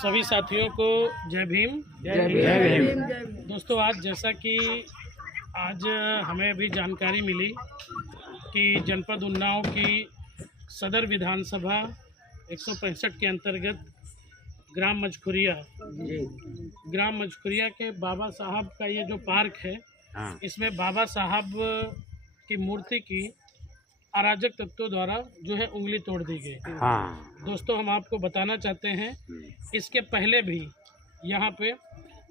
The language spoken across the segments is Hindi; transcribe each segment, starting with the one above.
सभी साथियों को जय भीम। जय भीम। दोस्तों, आज जैसा कि आज हमें भी जानकारी मिली कि जनपद उन्नाव की सदर विधानसभा 165 के अंतर्गत ग्राम मजखुरिया के बाबा साहब का ये जो पार्क है, इसमें बाबा साहब की मूर्ति की अराजक तत्वों द्वारा जो है उंगली तोड़ दी गई। दोस्तों, हम आपको बताना चाहते हैं, इसके पहले भी यहाँ पे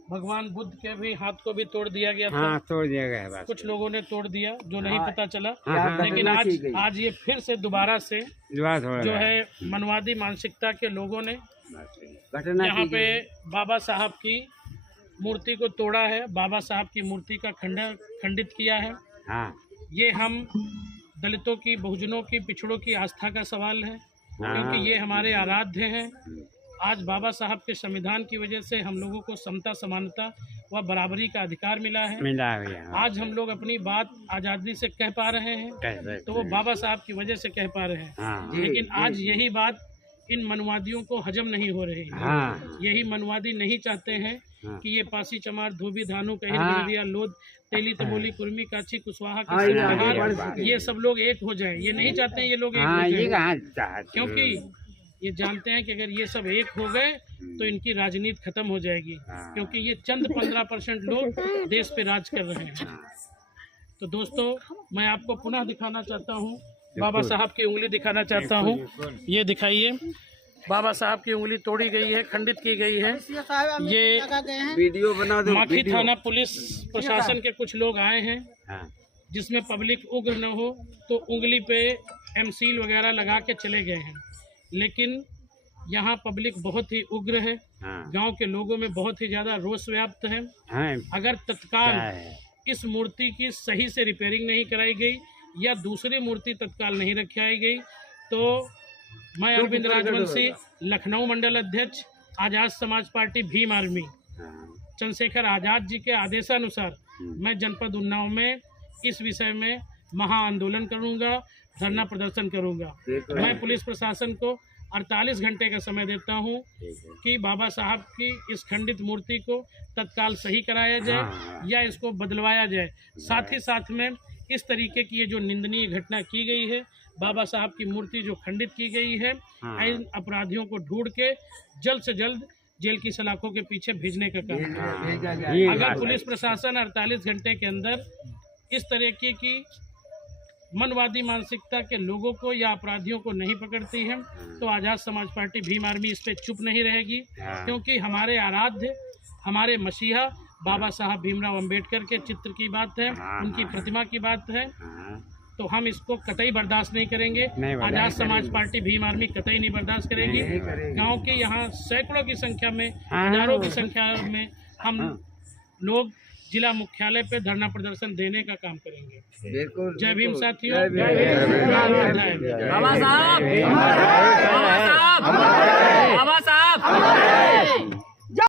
भगवान बुद्ध के भी हाथ को भी तोड़ दिया गया था। तोड़ दिया गया। कुछ लोगों ने तोड़ दिया जो नहीं पता चला, लेकिन आज ये फिर से दोबारा से जो है मनवादी मानसिकता के लोगों ने यहाँ पे बाबा साहब की मूर्ति को तोड़ा है, बाबा साहब की मूर्ति का खंडित किया है। ये हम दलितों की, बहुजनों की, पिछड़ों की आस्था का सवाल है, क्योंकि ये हमारे आराध्य हैं। आज बाबा साहब के संविधान की वजह से हम लोगों को समता, समानता व बराबरी का अधिकार मिला है। आज हम लोग अपनी बात आज़ादी से कह पा रहे हैं, तो वो बाबा साहब की वजह से कह पा रहे हैं। लेकिन आज यही बात इन मनवादियों को हजम नहीं हो रही है। यही मनवादी नहीं चाहते हैं कि ये पासी, चमार, धोबी, धानु, कहिर, गिरदिया, लोध, तेली, तमोली, कुर्मी, काची, कुशवाहा, ये सब लोग एक हो जाए। ये नहीं चाहते हैं ये लोग एक हो जाए, क्योंकि ये जानते हैं कि अगर ये सब एक हो गए तो इनकी राजनीति खत्म हो जाएगी, क्योंकि ये चंद 15% लोग देश पे राज कर रहे हैं। तो दोस्तों, मैं आपको पुनः दिखाना चाहता हूँ, बाबा साहब की उंगली दिखाना चाहता हूँ। ये दिखाइए, बाबा साहब की उंगली तोड़ी गई है, खंडित की गई है। ये वीडियो बना दो। माखी थाना पुलिस प्रशासन के कुछ लोग आए हैं, जिसमें पब्लिक उग्र न हो तो उंगली पे एमसील वगैरह लगा के चले गए हैं। लेकिन यहाँ पब्लिक बहुत ही उग्र है, गांव के लोगों में बहुत ही ज़्यादा रोष व्याप्त है। अगर तत्काल इस मूर्ति की सही से रिपेयरिंग नहीं कराई गई या दूसरी मूर्ति तत्काल नहीं रखाई गई, तो मैं अरविंद राजवंशी, लखनऊ मंडल अध्यक्ष, आज़ाद समाज पार्टी भीम आर्मी, चंद्रशेखर आज़ाद जी के आदेशानुसार मैं जनपद उन्नाव में इस विषय में महा आंदोलन करूंगा, धरना प्रदर्शन करूंगा। मैं पुलिस प्रशासन को 48 घंटे का समय देता हूं कि बाबा साहब की इस खंडित मूर्ति को तत्काल सही कराया जाए या इसको बदलवाया जाए। साथ ही साथ में इस तरीके की ये जो निंदनीय घटना की गई है, बाबा साहब की मूर्ति जो खंडित की गई है, इन अपराधियों को ढूंढ के जल्द से जल्द जेल की सलाखों के पीछे भेजने का काम। अगर पुलिस प्रशासन 48 घंटे के अंदर इस तरीके की मनवादी मानसिकता के लोगों को या अपराधियों को नहीं पकड़ती है, तो आज़ाद समाज पार्टी भीम आर्मी इस पे चुप नहीं रहेगी, क्योंकि हमारे आराध्य, हमारे मसीहा बाबा साहब भीमराव अंबेडकर के चित्र की बात है, उनकी प्रतिमा की बात है, तो हम इसको कतई बर्दाश्त नहीं करेंगे। आज़ाद समाज पार्टी भीम आर्मी कतई नहीं बर्दाश्त करेगी। गांव के यहाँ सैकड़ों की संख्या में, हजारों की संख्या में हम लोग जिला मुख्यालय पे धरना प्रदर्शन देने का काम करेंगे। जय भीम साथियों। बाबा साहब, बाबा साहब, बाबा साहब।